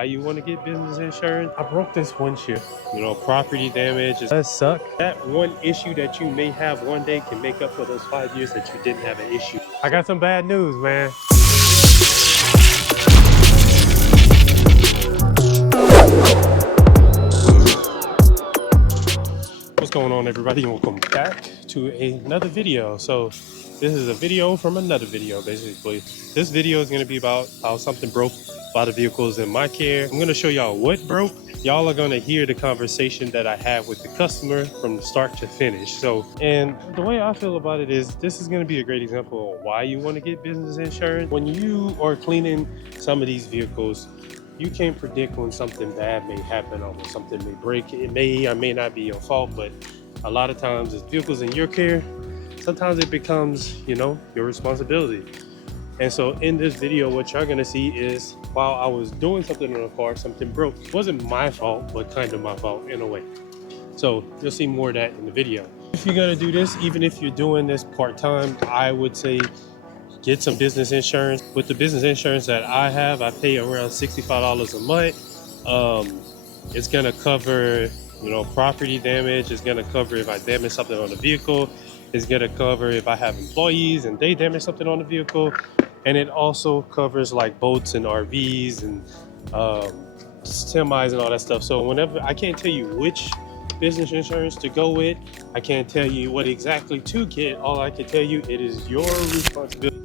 Why you want to get business insurance? I broke this windshield. Property damage does suck. That one issue that you may have one day can make up for those 5 years that you didn't have an issue. I got some bad news, man. What's going on, everybody, and welcome back to another video. So this is a video from another video. Basically, this video is going to be about how something broke a lot of vehicles in my care. I'm going to show y'all what broke. Y'all are going to hear the conversation that I had with the customer from the start to finish. And the way I feel about it is this is going to be a great example of why you want to get business insurance. When you are cleaning some of these vehicles, you can't predict when something bad may happen or when something may break. It may or may not be your fault, but a lot of times it's vehicles in your care. Sometimes it becomes, your responsibility. And so in this video, what you're gonna see is while I was doing something in the car, something broke. It wasn't my fault, but kind of my fault in a way. So you'll see more of that in the video. If you're gonna do this, even if you're doing this part-time, I would say get some business insurance. With the business insurance that I have, I pay around $65 a month. It's gonna cover, property damage. It's gonna cover if I damage something on the vehicle. It's gonna cover if I have employees and they damage something on the vehicle. And it also covers like boats and RVs and semis and all that stuff. So whenever, I can't tell you which business insurance to go with. I can't tell you what exactly to get. All I can tell you, it is your responsibility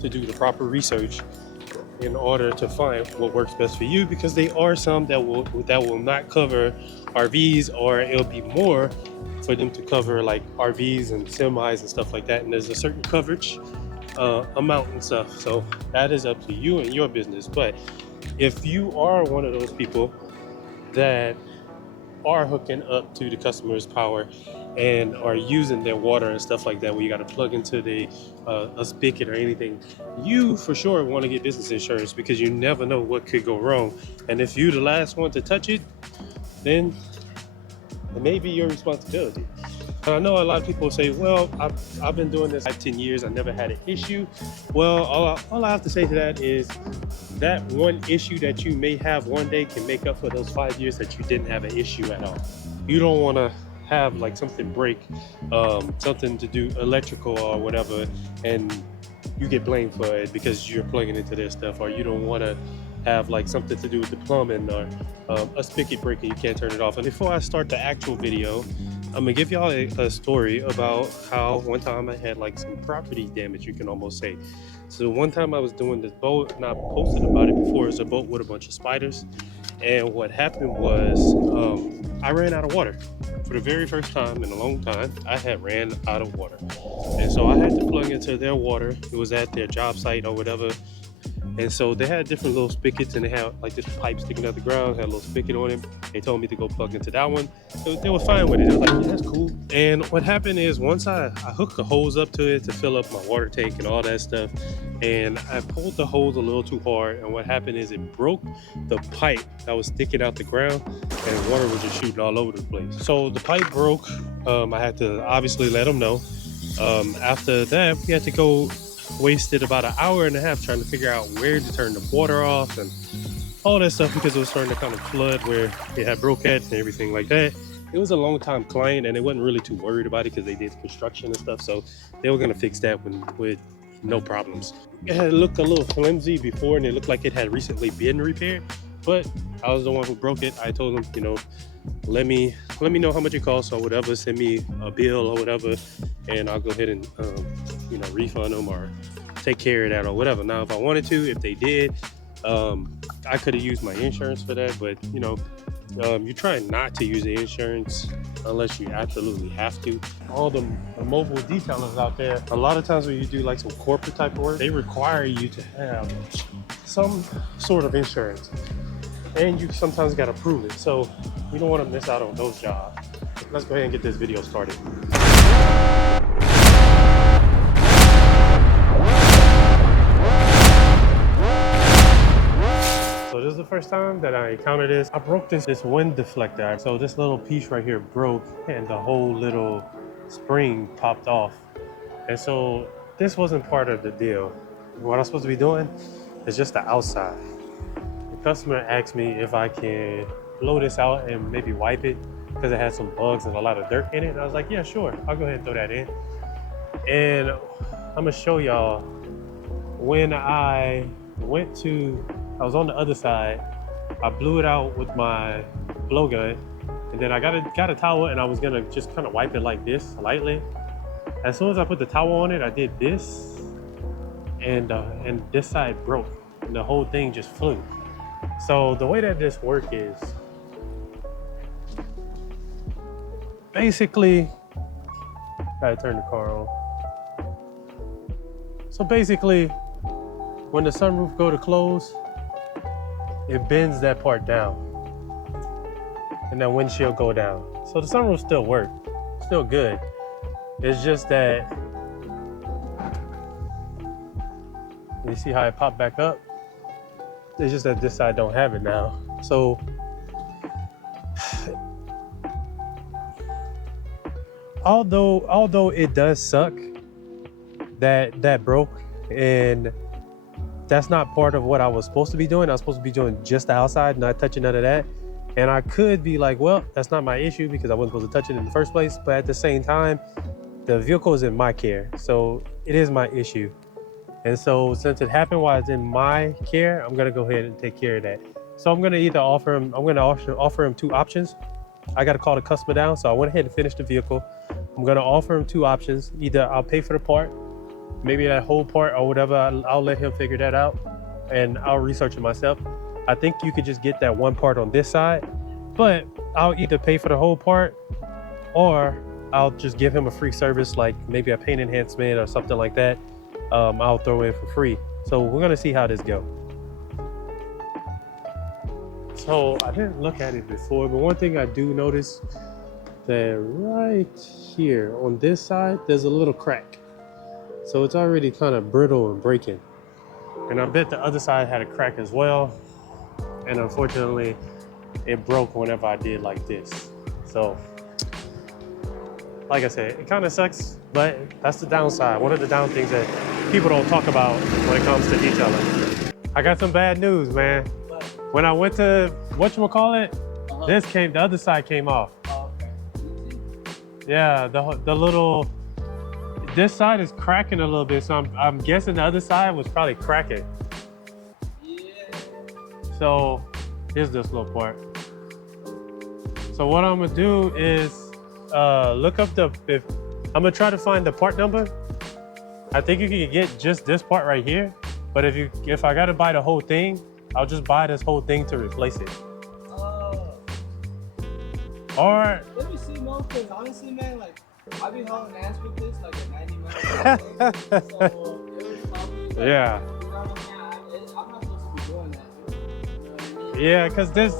to do the proper research in order to find what works best for you, because there are some that will not cover RVs, or it'll be more for them to cover like RVs and semis and stuff like that. And there's a certain coverage amount and stuff. So that is up to you and your business. But if you are one of those people that are hooking up to the customer's power and are using their water and stuff like that, where you got to plug into a spigot or anything, you for sure want to get business insurance, because you never know what could go wrong. And if you're the last one to touch it, then it may be your responsibility. And I know a lot of people say, well, I've been doing this 10 years, I never had an issue. Well, all I have to say to that is that one issue that you may have one day can make up for those 5 years that you didn't have an issue at all. You don't want to have like something break, something to do electrical or whatever, and you get blamed for it because you're plugging into their stuff. Or you don't want to have like something to do with the plumbing, or a spigot break and you can't turn it off. And before I start the actual video, I'm gonna give y'all a story about how one time I had like some property damage, you can almost say. So one time I was doing this boat, and I posted about it before. It's a boat with a bunch of spiders. And what happened was I ran out of water. For the very first time in a long time, I had ran out of water. And so I had to plug into their water. It was at their job site or whatever. And so they had different little spigots, and they had like this pipe sticking out the ground, had a little spigot on it. They told me to go plug into that one. They were fine with it. They were like, yeah, that's cool. And what happened is once I hooked the hose up to it to fill up my water tank and all that stuff, and I pulled the hose a little too hard. And what happened is it broke the pipe that was sticking out the ground, and water was just shooting all over the place. So the pipe broke. I had to obviously let them know. After that, we had to go wasted about an hour and a half trying to figure out where to turn the water off and all that stuff, because it was starting to kind of flood where it had broke at and everything like that. It was a long time client, and they wasn't really too worried about it because they did construction and stuff, so they were going to fix that with no problems. It had looked a little flimsy before, and it looked like it had recently been repaired, but I was the one who broke it. I told them, let me know how much it costs or whatever, send me a bill or whatever, and I'll go ahead and refund them or take care of that or whatever. Now if I wanted to, if they did, I could have used my insurance for that, but you try not to use the insurance unless you absolutely have to. All the mobile detailers out there, a lot of times when you do like some corporate type of work, they require you to have some sort of insurance, and you sometimes got to prove it. So you don't want to miss out on those jobs. Let's go ahead and get this video started. So this is the first time that I encountered this. I broke this wind deflector. So this little piece right here broke, and the whole little spring popped off. And so this wasn't part of the deal. What I'm supposed to be doing is just the outside. customer asked me if I can blow this out and maybe wipe it because it had some bugs and a lot of dirt in it. And I was like, yeah, sure. I'll go ahead and throw that in. And I'm gonna show y'all when I was on the other side, I blew it out with my blowgun, and then I got a towel and I was gonna just kind of wipe it like this lightly. As soon as I put the towel on it, I did this, and this side broke, and the whole thing just flew. So the way that this works is basically, gotta turn the car on. So basically, when the sunroof go to close, it bends that part down, and that windshield go down. So the sunroof still work, still good. It's just that, you see how it popped back up? It's just that this side don't have it now. So although it does suck that broke, and that's not part of what I was supposed to be doing. I was supposed to be doing just the outside, not touching none of that. And I could be like, well, that's not my issue because I wasn't supposed to touch it in the first place. But at the same time, the vehicle is in my care, so it is my issue. And so since it happened while it's in my care, I'm gonna go ahead and take care of that. So I'm gonna either offer him two options. I gotta call the customer down, so I went ahead and finished the vehicle. I'm gonna offer him two options. Either I'll pay for the part, maybe that whole part or whatever, I'll let him figure that out and I'll research it myself. I think you could just get that one part on this side, but I'll either pay for the whole part or I'll just give him a free service, like maybe a paint enhancement or something like that. I'll throw in for free. So we're gonna see how this goes. So I didn't look at it before, but one thing I do notice that right here on this side, there's a little crack. So it's already kind of brittle and breaking. And I bet the other side had a crack as well. And unfortunately, it broke whenever I did like this. So, like I said, it kind of sucks, but that's the downside. One of the down things that people don't talk about when it comes to detailing. I got some bad news, man. When I went to, whatchamacallit, the other side came off. Oh, okay. Yeah, the little, this side is cracking a little bit, so I'm guessing the other side was probably cracking. Yeah. So here's this little part. So what I'm gonna do is look up I'm gonna try to find the part number. I think you can get just this part right here, but if I gotta buy the whole thing, I'll just buy this whole thing to replace it. Or let me see, no, because honestly, man, like I be hauling ass with this like at 90 miles. So it was probably like, yeah. You know what I mean? I'm not supposed to be doing that. You know what I mean? Yeah, because It's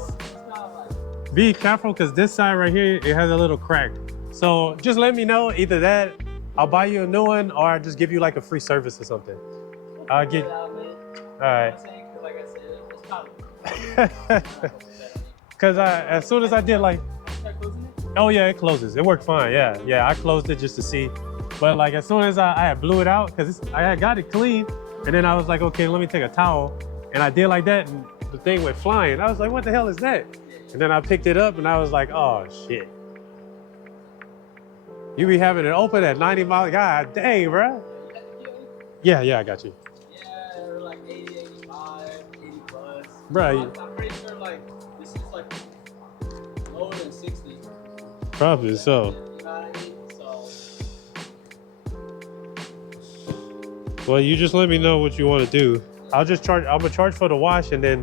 not like, be careful, because this side right here, it has a little crack. So just let me know, either that, I'll buy you a new one, or I'll just give you like a free service or something. I'll get, all right. Like I said, it's probably. Because as soon as I did like, Start closing it? oh yeah, it closes. It worked fine, yeah. I closed it just to see. But like as soon as I had blew it out, because I had got it clean, and then I was like, okay, let me take a towel. And I did like that, and the thing went flying. I was like, what the hell is that? And then I picked it up, and I was like, oh shit. You be having it open at 90 miles, god dang, bro. Yeah, I got you. Yeah, or like 80, 85, 80 plus. Right. I'm pretty sure like this is like lower than 60. Probably so. You know what I mean? So Well, you just let me know what you want to do. I'm gonna charge for the wash, and then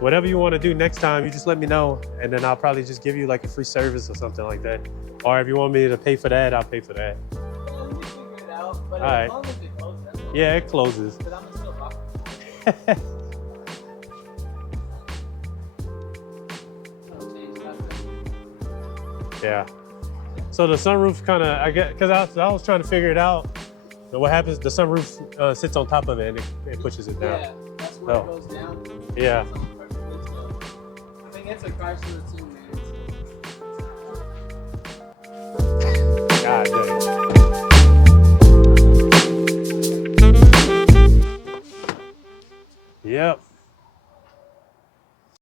whatever you want to do next time, you just let me know, and then I'll probably just give you like a free service or something like that. Or if you want me to pay for that, I'll pay for that. yeah, we figure it out. But All right. as long as it closes, that's all. Yeah, it closes. Because I'm still talking. Yeah. So the sunroof kind of, I get, because I was trying to figure it out. But what happens? The sunroof sits on top of it, and it pushes it down. Yeah, that's where it goes down. Yeah. I think it's a car seat too, man.